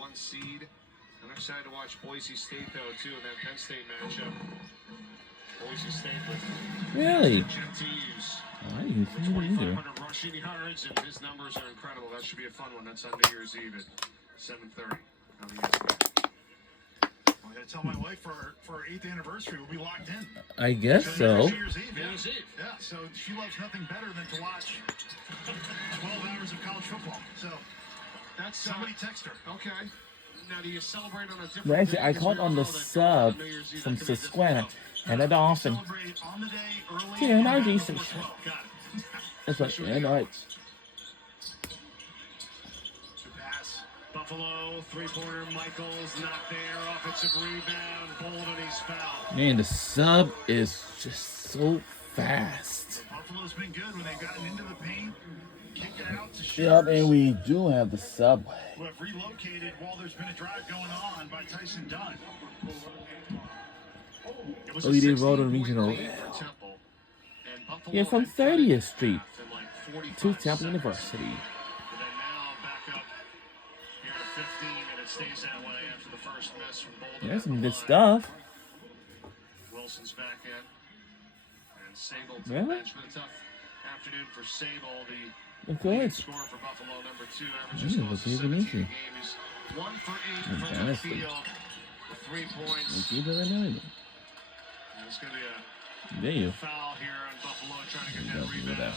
1 seed. I'm excited to watch Boise State, though, too, in that Penn State matchup. Boise State with Really? Gentils. I didn't see it either. 2,500 rushing yards, and his numbers are incredible. That should be a fun one. That's on New Year's Eve at 7:30 on the ESPN. I'm going to tell my wife for our 8th anniversary, we'll be locked in. I guess so. New Year's Eve. New Year's Eve. Yeah, so she loves nothing better than to watch 12 hours of college football. So That's somebody text her. Okay. Now, do you celebrate on a different Actually, day? I called on the sub from Susquehanna, and it often. Celebrate on the day early. Yeah, and I decent. Got it. That's what, and I. Good pass. Buffalo, three-pointer, Michaels, not there. Offensive rebound, Bolden, he's fouled. Man, the sub is just so fast. Buffalo's been good when they've gotten into the paint, kick it out to shoot. Yep, and we do have the subway. Who have relocated while there's been a drive going on by Tyson Dunn. It was a We did Road 16-point Regional. lead. Temple. And Buffalo Yeah, from had 30th Street in like 45 to Temple seconds. University. But then now back up here to 15, and it stays that way after the first miss from Bolden. There's at some the good line. stuff. Wilson's back in. And Sable to Really? the bench. Been a tough afternoon for Sable, the Of leading course. scorer for Buffalo, number 2, averages Ooh, close to what's 17 even a issue? game. He's 1 for 8 And from the Dynasty. field with 3 points. Let's keep it right now. And it's going to be a There you. foul here on Buffalo trying to get Yeah, that look at rebound. that.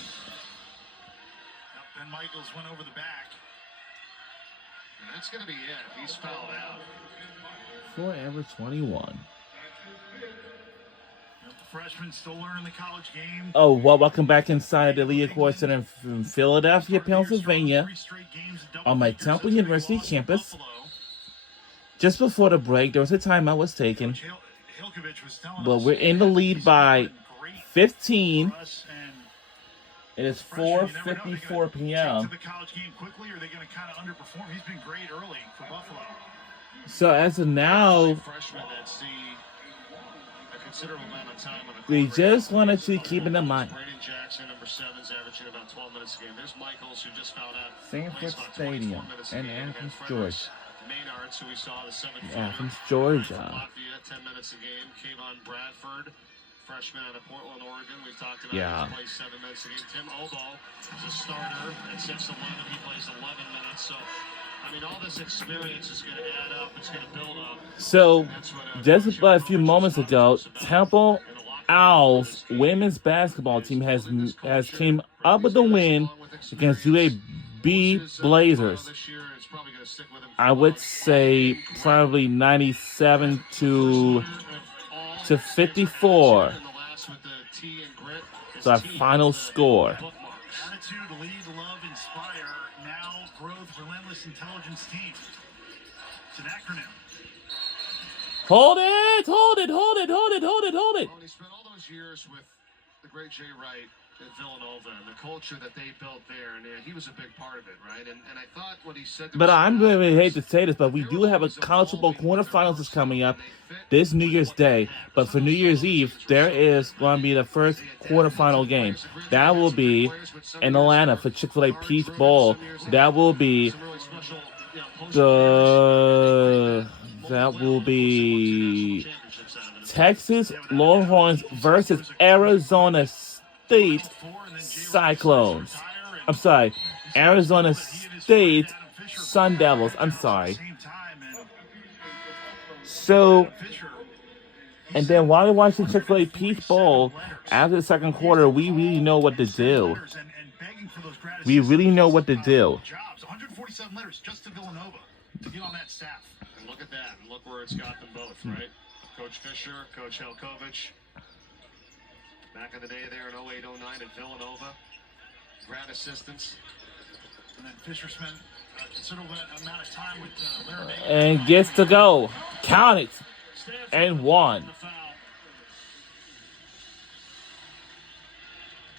Yep, Ben Michaels went over the back. And that's going to be it. He's fouled out. Forever 21. Yep, the freshman still learning the college game. Oh, well, welcome back inside the Leah Court Center in Philadelphia, Pennsylvania, on my Temple University campus. Just before the break, there was a timeout was taken, but we're in the lead by 15. It is 4:54 p.m. The college game quickly, or are they going to kind of underperform? He's been great early for Buffalo. So as of now, Freshmen that see a considerable amount of time on the we court. just wanted to keep in mind. Braden Jackson, number 7, is averaging about 12 minutes a game. There's Michaels, who just fouled out. Sanford Plays about 24 Stadium minutes a in game. And Athens, Fredericks Georgia. Maynards, who we saw, the 7-footer. Athens, From Georgia. Latvia, 10 minutes a game. Kayvon Bradford, freshman out of Portland, Oregon. We've talked about Yeah. him. He plays 7 minutes a game. Tim Obo is a starter at 6'11". He plays 11 minutes. So, I mean, all this experience is going to add up. It's going to build up. So, That's what, just about a few moments ago, Temple Owls women's basketball team has came up with the win against UAB Blazers. I would say probably 97 to 54. The final score. Attitude, lead, love, inspire. Now, growth, relentless intelligence team. It's an acronym. Hold it! Hold it! Hold it! Hold it! Hold it! Hold it! Well, he spent all those years with the great Jay Wright at Villanova and the culture that they built there, and he was a big part of it, right? And I thought what he said. But I'm going to hate to say this, but we do have a college football quarterfinals that's coming up this New Year's Day. But for New Year's Eve, there is going to be the first quarterfinal game. That will be in Atlanta for Chick-fil-A Peach Bowl. That will be Texas Longhorns versus Arizona State Cyclones. I'm sorry, Arizona State Sun Devils. I'm sorry. So, and then while we're watching Chick-fil-A Peach Bowl, after the second quarter, we really know what to do. We really know what to do. 147 letters just to Villanova to get on that staff. And look at that. And look where it's got them both, right? Coach Fisher, Coach Helkovich. Back in the day there in 08, 09 at Villanova. Grad assistants. And then Fisher spent a considerable amount of time with Larry Nance. And gets to go. Count it. And one.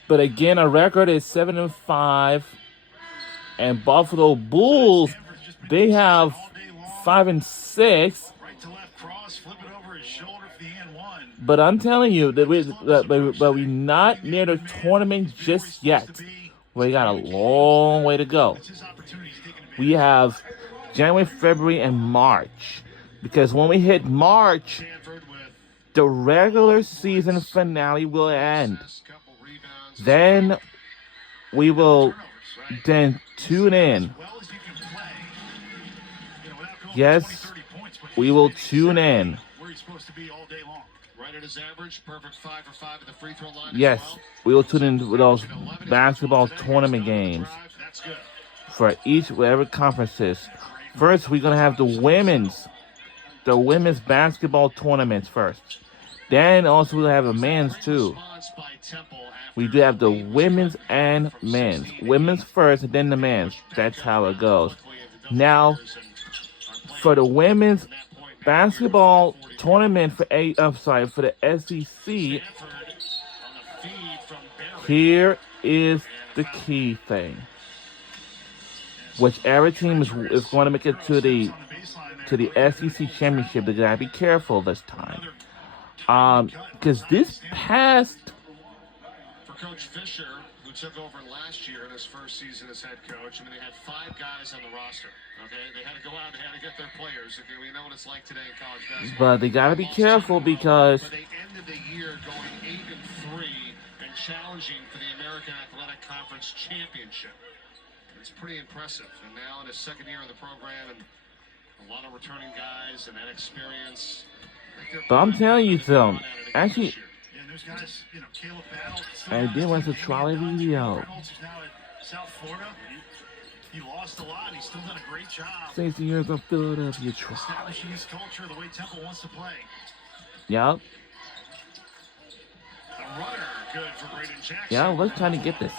But again, our record is 7-5. And Buffalo Bulls, they have 5-6. Right to left cross, flip it over his shoulder for the and one. But I'm telling you that we're not near the tournament just yet. We got a long way to go. It's his opportunity. He's taking advantage. We have January, February, and March. Because when we hit March, Stanford with the regular season finale will end. couple rebounds. Then we will Turnovers, right? then tune in. As well as you can play, without going Yes, 20, 30 points, but we he's will been tune in. where he's supposed to be all day long. Right at his average, perfect 5 for 5 at the free throw line. Yes, as well. we will tune in with those basketball tournament games That's good. for each whatever conferences. First, we're gonna have the women's basketball tournaments first. Then also we'll have a men's too. We do have the women's and men's. Women's first, and then the men's. That's how it goes. Now, for the women's basketball tournament for the SEC, here is the key thing. Whichever team is going to make it to the SEC championship, they gotta be careful this time. Because this past For Coach Fisher, who took over last year in his first season as head coach, I mean, they had 5 guys on the roster. Okay, they had to go out and they had to get their players. Okay, we know what it's like today in college basketball. but they gotta be careful because But they ended the year going 8-3 and challenging for the American Athletic Conference Championship. It's pretty impressive. And now in his second year of the program, and a lot of returning guys and that experience. But I'm telling you something. Actually, Yeah, and those guys, Caleb Battle. I did watch the Trolley video. Reynolds, who's now at South Florida. He lost a lot. He's still done a great job 60 years of Philadelphia Trolley. establishing his culture the way Temple wants to play. Yup. A runner, good for Braden Jackson. Yeah, let's try to get this.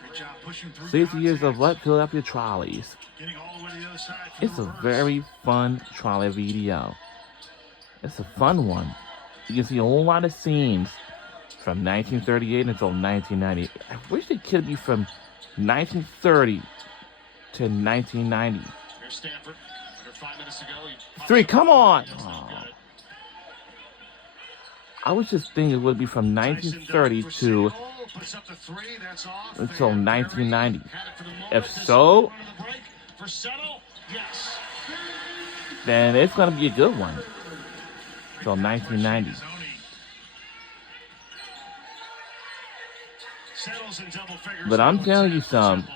Great job pushing through 60 years of contact, what? Philadelphia Trolleys. getting all the way to the other side for It's the a reverse. very fun trolley video. It's a fun one. You can see a whole lot of scenes from 1938 until 1990. I wish they could be from 1930 to 1990. Here's Stanford. Under 5 minutes to go. He 3, come on! That's not good. I was just thinking it would be from 1930 Tyson to Doe puts up the 3. That's off. until And 1990. Barry had it for the moment. If This so, is the break for Settle. Yes. then it's gonna be a good one. Until 1990. Settles in double figures. But I'm telling you something.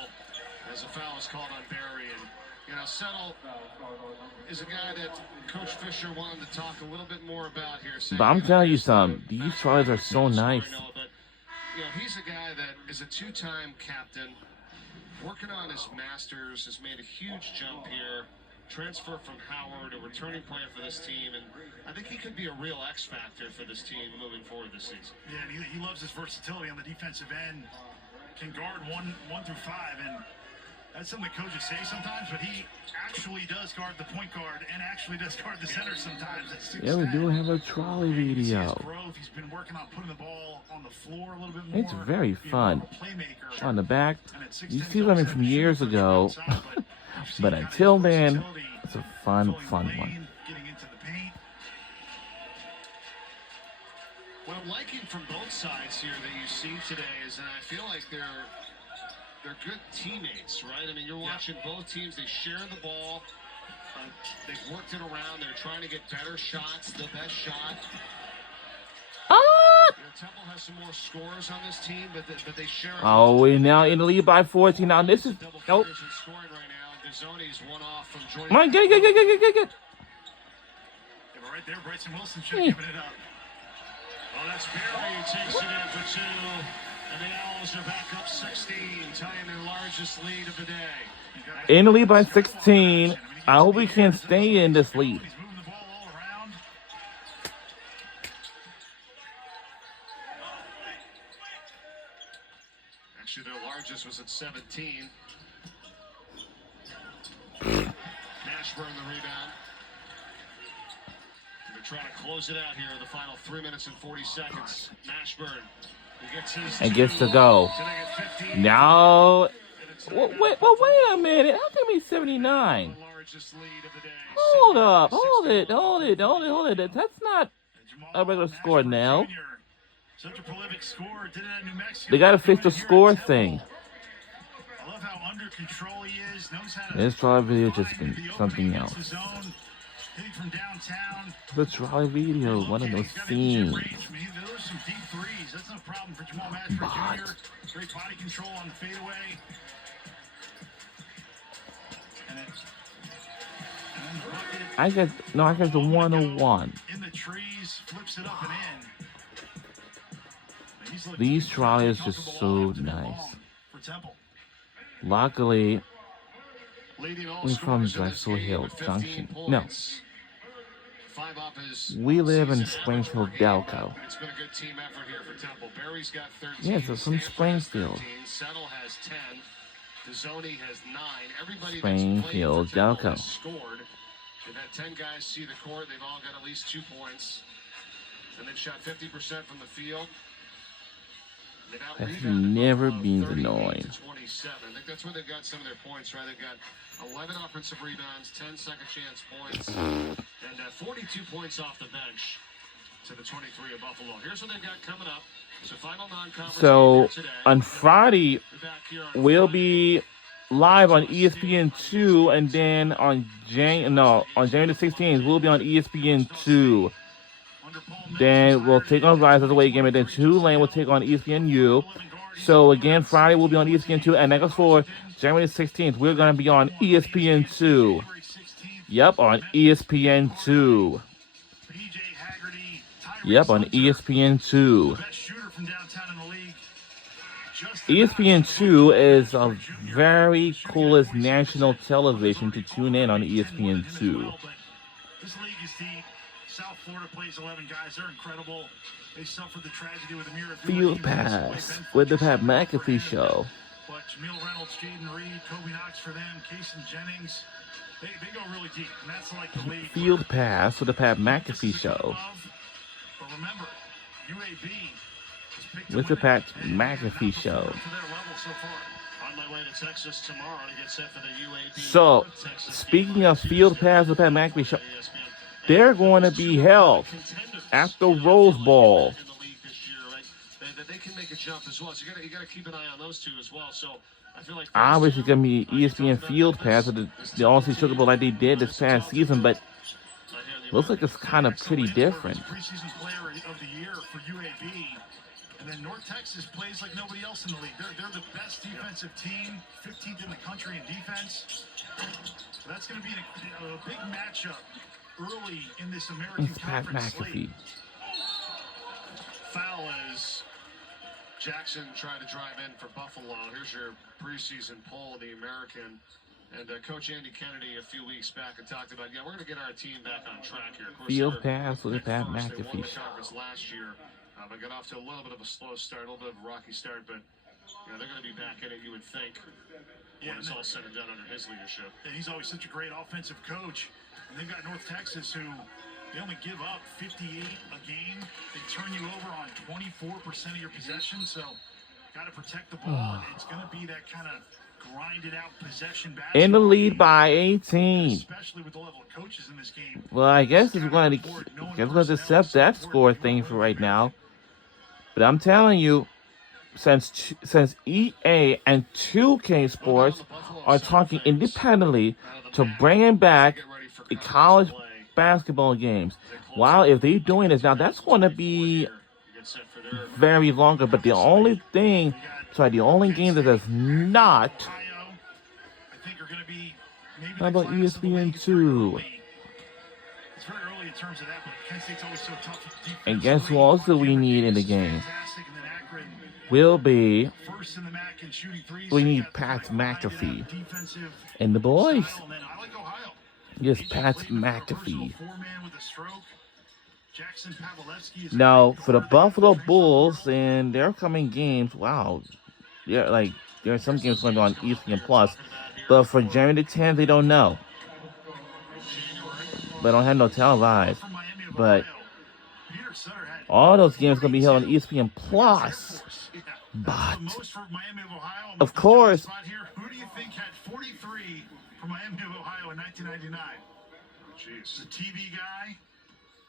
As a foul is called on Barry, and Settle is a guy that Coach Fisher wanted to talk a little bit more about here. But I'm telling you something. These trolleys are so nice. But he's a guy that is a 2-time captain, working on his masters, has made a huge jump here. Transfer from Howard, a returning player for this team, and I think he could be a real X factor for this team moving forward this season. Yeah, and he loves his versatility on the defensive end. Can guard 1 through 5, and that's something that coaches say sometimes, but he actually does guard the point guard and actually does guard the center sometimes. That's Yeah, we do have a trolley You see his video. growth. He's been working on putting the ball on the floor a little bit more. It's very being fun. more of a playmaker. On the back, And at 6'10", you see what I mean from years ago. But until then, it's a fun one. Getting into the paint. What I'm liking from both sides here that you see today is that I feel like they're good teammates, right? I mean, you're watching both teams. They share the ball. They've worked it around. They're trying to get better shots, the best shot. Temple has some more scores on this team, but they share. Oh, we're now in the lead by 14. Now this is nope. Scoring right now. Gazzoni's one off from Jordan. My good. Yeah, but right there, Bryson Wilson should have given it up. Oh, that's Barry who takes it in for 2. And the Owls are back up 16, tying their largest lead of the day. In the lead by 16. I hope we can stay in this lead. He's moving the ball all around. Actually, their largest was at 17. Mashburn the rebound. They're trying to close it out here in the final 3 minutes and 40 seconds. Mashburn. He gets his And gets to 2. go. To make it 15. Now, And it's wait a minute. How come he's 79? the largest lead of the day. Hold up. Hold it. That's not a regular score now. Jr., such a prolific scorer, did it at New Mexico. They gotta fix the Doing it here score at Temple. thing. I love how under control he is. Knows how to This trolley video just find been the something opening against else. the zone. Hitting from downtown. The trolley video, one of those He's got a scenes. range. I mean, those are some deep threes. That's no problem for Jamal Mashburn But Jr. Great body control on the fadeaway. And it's and the bucket I got the 101. in the trees, flips it up and in. He's looking These trolleys very just comfortable so after that nice. long for Temple. Luckily, Leading all we're from scorers in this Drexel game Hill with 15 Junction. No, points. 5 off his we live in season average Springfield, per game. Delco. It's been a good team effort here for Temple. Barry's got 13. Yeah, so from Stanford has Springfield. 13. Settle has 10. Dezzoni has 9. Everybody Springfield, that's played for Temple Delco. has scored. They've had 10 guys see the court. They've all got at least 2 points. And they've shot 50% from the field. They've That's out-rebounded never Buffalo been 38 annoying. to 27. I think that's where they've got some of their points, right? They've got 11 offensive rebounds, 10 second chance points, and 42 points off the bench to the 23 of Buffalo. Here's what they've got coming up. So final non-conference game So here today. on Friday, We're back here on we'll Friday. be live on ESPN2, and then on January the 16th, we'll be on ESPN2. Under Paul Mills, Then we'll take on Rise as a away game, and then Tulane will take on ESPNU. So again, Friday we'll be on ESPN2, and that goes for January the 16th. We're gonna be on ESPN2. January 16th. Yep, on ESPN2. PJ Haggerty, Tyrese Yep, on Hunter, ESPN2. best shooter from downtown in the league. ESPN2 is a very coolest national television to tune in on ESPN2. This league is deep. South Florida plays 11 guys. They're incredible. They suffered the tragedy with Amir Field Pass with the Pat McAfee Show. But Jameel Reynolds, Jaden Reed, Kobe Knox for them, Kason Jennings. They go really deep, and that's like the league. Field Pass with the Pat McAfee Show. But remember, UAB has picked With to the win it, Pat and they've McAfee outperformed Show. to their level so far. On my way to Texas tomorrow to get set for the UAB. So, Texas speaking of Field Pass with Pat McAfee Show, they're going to be held at the Rose Bowl. In the league this year, right? They can make a jump as well. So you got to keep an eye on those two as well. So I feel like Obviously, it's going to be ESPN Field Pass with the All-State Sugar Bowl like they did this past season, but looks like it's kind of pretty different. Preseason player of the year for UAB. And then North Texas plays like nobody else in the league. They're the best defensive team, 15th in the country in defense. So that's going to be a big matchup early in this American It's Pat Conference slate. McAfee. Foul as Jackson tried to drive in for Buffalo. Here's your preseason poll of the American. And Coach Andy Kennedy a few weeks back had talked about, we're going to get our team back on track here. Of course, Field they were Pass with the Pat first. They won McAfee the Show. conference last year, but got off to a little bit of a slow start, a little bit of a rocky start. But they're going to be back in it, you would think, when it's all said and done under his leadership. And he's always such a great offensive coach. And they've got North Texas who they only give up 58 a game. They turn you over on 24% of your possessions. So got to protect the ball. And it's going to be that kind of grinded out possession basketball. In the lead game, by 18. especially with the level of coaches in this game. Well, I guess we're going to accept that score thing for right now. But I'm telling you, since EA and 2K Sports are talking independently to bringing back the college basketball games, while if they're doing this now, that's going to be very longer. But the only game that is not. I think are going to be maybe How the about class of the league. It's very ESPN2? early. It's very early in terms of that, but Kent State's always so tough. And guess who also we need in the game? Fantastic, and then Akron, Will be first in the MAC in shooting threes. we They need got Pat grinded out McAfee defensive and the boys. style, and then I like Ohio. Yes, AJ Pat Clayton, a McAfee. versatile four-man with a stroke. Jackson Pavlevsky is a Now great for the guard. Buffalo Bulls in their coming games, wow, yeah, there are some games going on ESPN Plus, but for January the 10th, they don't know. They don't have no televised, From Miami of but Ohio. Peter Sutter had all those games gonna be held on ESPN Plus. Yeah. But The most for Miami of Ohio. of course, Spot here. Who do you think had 43 for Miami of Ohio in 1999? Jeez. The TV guy.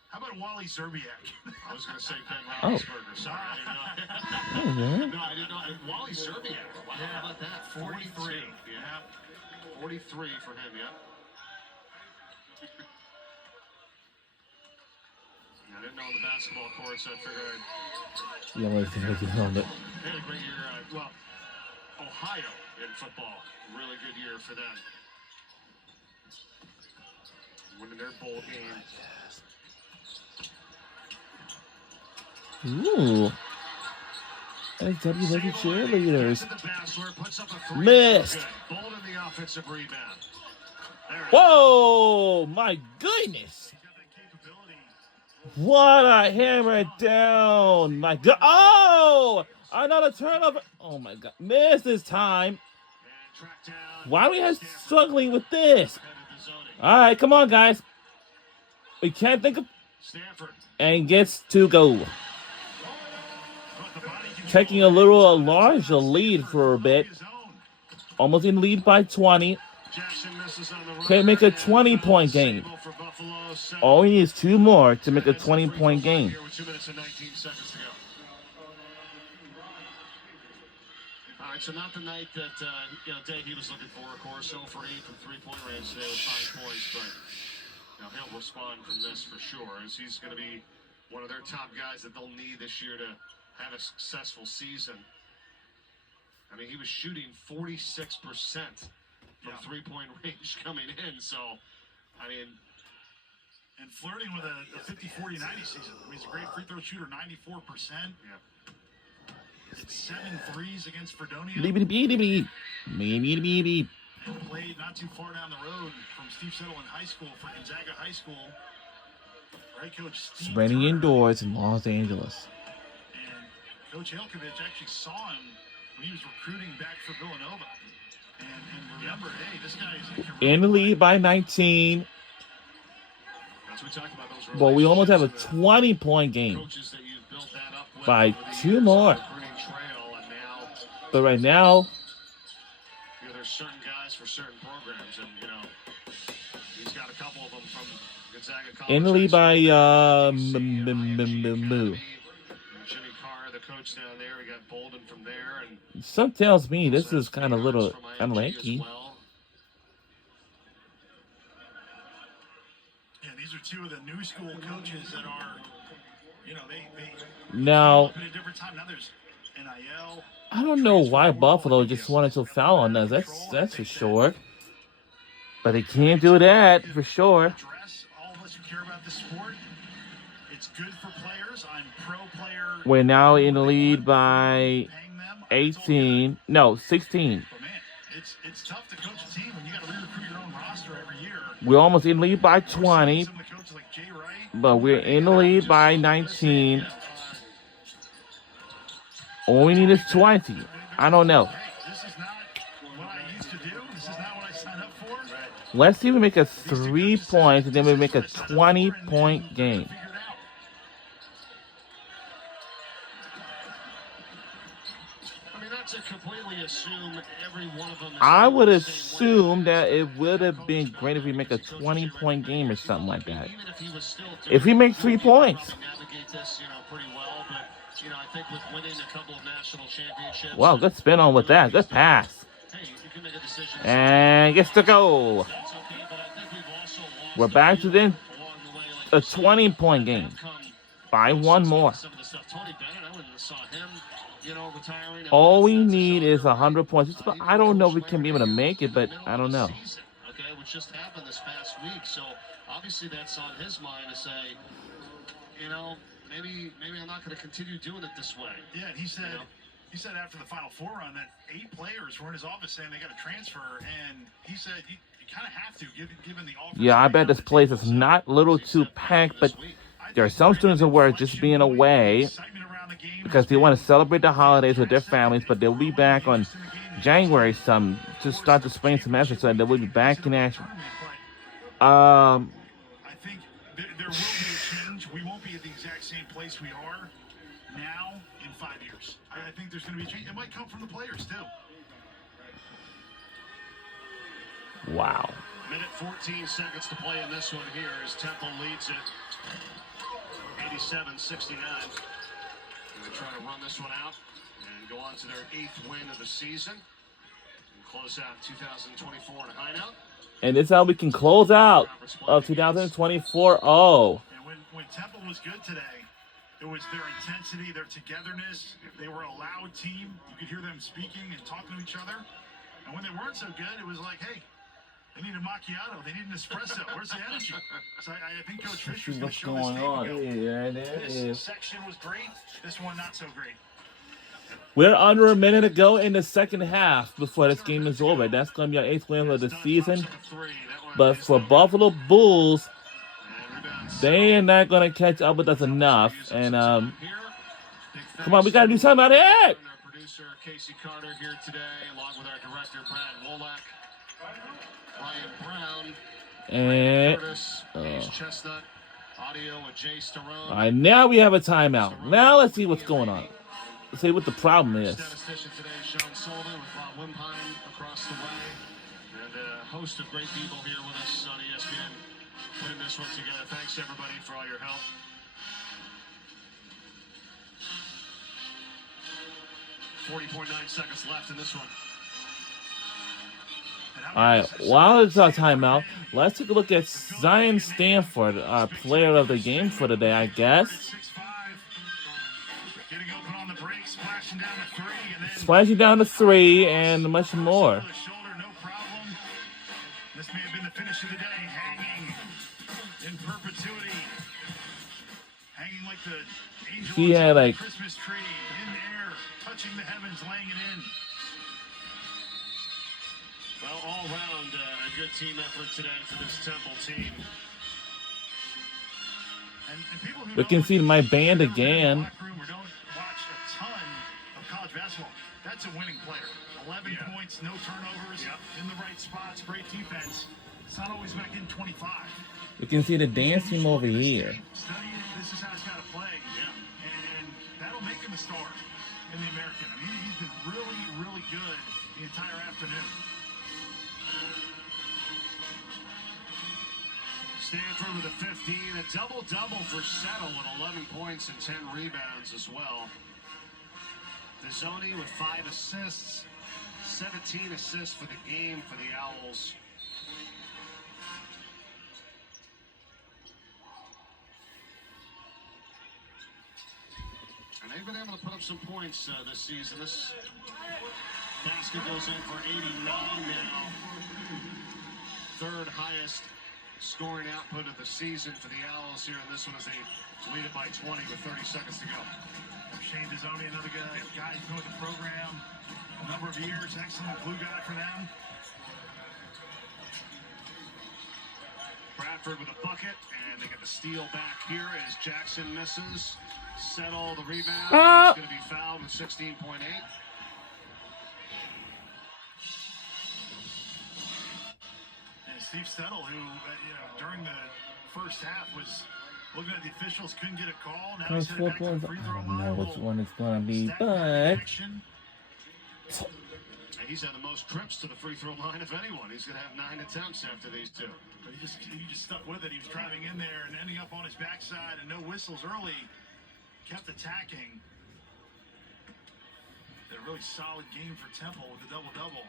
How about Wally Zerbiak? I was going to say Ben Oh. Roethlisberger. Sorry, I didn't know. Okay. No, I didn't know. Wally Zerbiak. Wow, how about that? 43. Yeah. 43 for him, yeah. I didn't know the basketball courts. I figured Yeah, I'm gonna on it. they had a great year. Well, Ohio in football, really good year for them. Winning their bowl game. Ooh. SW Lady cheerleaders. Gets to the Bachelor, puts up a three. Missed. Good. Bolden the offensive rebound. There it is. Whoa! My goodness! He's got that capability. What a hammer down! My God! Oh! Another turnover! Oh my God! Missed this time. And tracked down. Why are we struggling with this? Headed to Zoni. All right, come on, guys. We can't think of Stanford. and gets to go. But the body control Taking a larger lead for a bit. his own. Almost in lead by 20. Jackson misses on the run. Can't make a And 20-point game. Sable for Buffalo. Seven. All he needs 2 more to make a Heads to free 20-point throw line game. here with 2 minutes and 19 seconds to go. All right, so not the night that day he was looking for. Of course, 0 for 8 from 3-point range today with 5 points, but he'll respond from this for sure, as he's going to be one of their top guys that they'll need this year to have a successful season. I mean, he was shooting 46% from 3-point range coming in, so I mean. And flirting with a 50-40-90 season. I mean, he's a great free throw shooter, 94%. Yeah. It's 7 threes against Fredonia. Beep-beep-beep-beep. And played not too far down the road from Steve Sutherland High School for Gonzaga High School. Right, Coach Steve It's raining Turner. indoors in Los Angeles. And Coach Hilkovich actually saw him when he was recruiting back for Villanova. And remember, hey, this guy is In the lead by 19. That's what we talked about, those Well, we almost have a relationships 20-point and the game. coaches that you've built that up with By over the 2 years more. on the recruiting trail, and now But right now, there's certain guys for certain programs, and he's got a couple of them from Gonzaga College. in the lead by Moo. Jimmy Carr, the coach down there. We got Bolden from there, and some tells me this is kind of a little from IMG as unlucky. well. Yeah, these are 2 of the new school coaches that are, they Now, up at a different time. Now there's NIL. I don't know why Buffalo just wanted to foul on us. That's for sure. But they can't do that for sure. Address all of us who care about the sport. It's good for players. I'm pro-player. We're now in the lead by Paying them. 18. No, 16. But man, it's tough to coach a team when you got to re-recruit your own roster every year. We're almost in the lead by 20. Some of the coaches like Jay Wright. But we're in the lead by 19. All we need is 20. I don't know. Hey, this is not what I used to do. This is not what I signed up for. Let's see if we make a 3 points and then we make a 20-point game. Figure it out. I mean, not to completely assume every one of them. I would the same way. assume that it would have been great if we make a 20-point game or something like that. Even if he was still If he makes 3 points. navigate this, pretty well. But I think with winning a couple of national championships. Wow, good spin on with that. Good pass. Hey, you can make a decision. And gets to go. That's okay, but I think we've also lost We're back to then along the way. a 20-point game. By 1 more. Some of the stuff. Tony Bennett, I wouldn't have saw him, retiring. All we need is 100 points. I don't know if we can be able to make it, but I don't know. Okay, which just happened this past week. So obviously that's on his mind to say, maybe I'm not going to continue doing it this way. Yeah, and he said after the Final Four run that 8 players were in his office saying they got to transfer, and he said you kind of have to, given the offer. Yeah, I bet this place is not a little too packed, but there are some students who are just being away because they want to celebrate the holidays with their families, but they'll be back on January to start the spring semester, so they will be back in action. I think there will be a change. We won't be at the exact same place we are now in 5 years. I think there's going to be a change. It might come from the players too. Wow. Minute 14 seconds to play in this one here as Temple leads it. 87-69. They're trying to run this one out and go on to their 8th win of the season and close out 2024 in a high note. And this is how we can close out of 2024. Oh. And when Temple was good today, it was their intensity, their togetherness. They were a loud team. You could hear them speaking and talking to each other. And when they weren't so good, it was like, hey, they need a macchiato. They need an espresso. Where's the energy? So I think Coach Fisher's going to show this team. Yeah, there This section was great. This one not so great. We're under a minute to go in the second half before this game is over. That's going to be our 8th win of the season. But for Buffalo Bulls, they are not going to catch up with us enough. And, come on, we got to do something about it. Our producer, Casey Carter, here today, along with our director, Brad Wolak, Ryan Brown, And Curtis, Ace Chestnut, audio with Jay Sterone. all right, now we have a timeout. Now let's see what's going on. Let's see what the problem is. Statistician today, Sean Sullivan, with Bob Wimpine across the way, and a host of great people here with us on ESPN putting this one together. Thanks everybody for all your help. .9 seconds left in this one. All right, while it's our timeout, let's take a look at Zion Stanford, our player of the game for today, I guess. 6'5", getting open on the break, splashing down to 3, and then Splashing down to 3 and much more. shoulder, no problem. This may have been the finish of the day, hanging in perpetuity, hanging like the angel He on had, top of the like- Christmas tree, in the air, touching the heavens, laying it in. Well, all around a good team effort today for this Temple team. And people who We can don't- see my band never been in the again. locker room or don't watch a ton of college basketball, that's a winning player. 11 points, no turnovers, in the right spots, great defense. It's not always about getting 25. We can see the dance team over here. Study it. This is how it's got to play. And that'll make him a star in the American. I mean, he's been really, really good the entire afternoon. Stanford with a 15, a double-double for Settle with 11 points and 10 rebounds as well. Pizzoni with 5 assists, 17 assists for the game for the Owls. And they've been able to put up some points this season. This basket goes in for 89 now. Third highest scoring output of the season for the Owls here, and this one is they lead it by 20 with 30 seconds to go. Shane Pizzoni, another guy who's been with the program a number of years, excellent glue guy for them. Bradford with a bucket, and they get the steal back here as Jackson misses. Settle the rebound. He's going to be fouled with 16.8. And Steve Settle, who during the first half was looking at the officials, couldn't get a call. Now he's headed back to the free I throw don't line. know which Little one it's going to be, step but action. And he's had the most trips to the free throw line of anyone. He's going to have 9 attempts after these two. But he just stuck with it. He was driving in there and ending up on his backside, and no whistles early. Kept attacking. A really solid game for Temple with a double-double.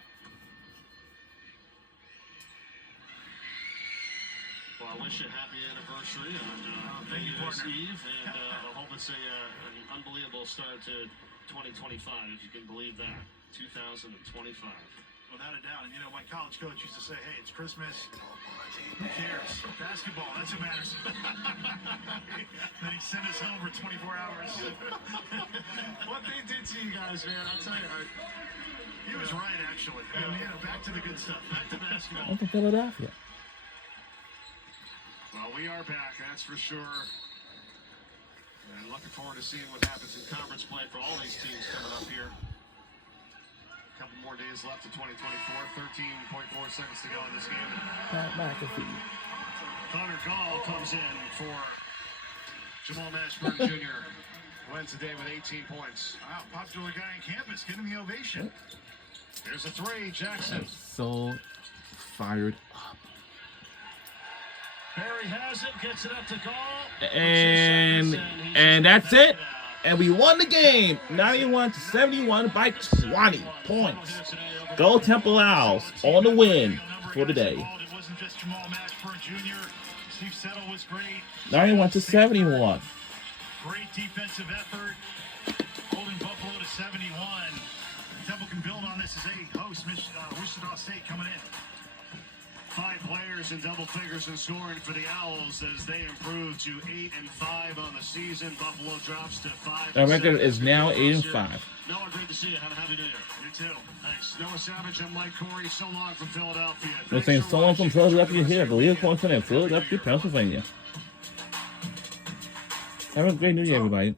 Well, I wish you a happy anniversary on thank you, New Year's partner. Eve, and I hope it's an unbelievable start to 2025, if you can believe that. 2025. Without a doubt. And my college coach used to say, hey, it's Christmas. Who cares? Basketball, that's what matters. Then he sent us home for 24 hours. What they did to you guys, man, I'll tell you. He was right, actually. Back to the good stuff. Back to basketball. I'm from Philadelphia. Well, we are back, that's for sure. And looking forward to seeing what happens in conference play for all these teams coming up here. A couple more days left of 2024. 13.4 seconds to go in this game. Pat McAfee. Connor Gall comes in for Jamal Mashburn Jr. who ends the day with 18 points. Wow, popular guy on campus getting the ovation. There's a 3, Jackson. So fired up. Barry has it, gets it up to goal. And that's it. And we won the game, 91-71 by 20 points. Go Temple Owls on the win for the day. It wasn't just Jamal Mashburn Jr. Steve Settle was great. 91-71. Great defensive effort, holding Buffalo to 71. Temple can build on this as they host Wichita State coming in. 5 players in double figures in scoring for the Owls as they improve to 8-5 on the season. Buffalo drops to 5. Our record is now 8-5. Noah, great to see you. Have a happy new year. You too. Thanks. Noah Savage and Mike Corey, so long from Philadelphia. We're saying so long from Philadelphia here, the Leah Corson in Philadelphia, Pennsylvania. Have a great New Year, everybody.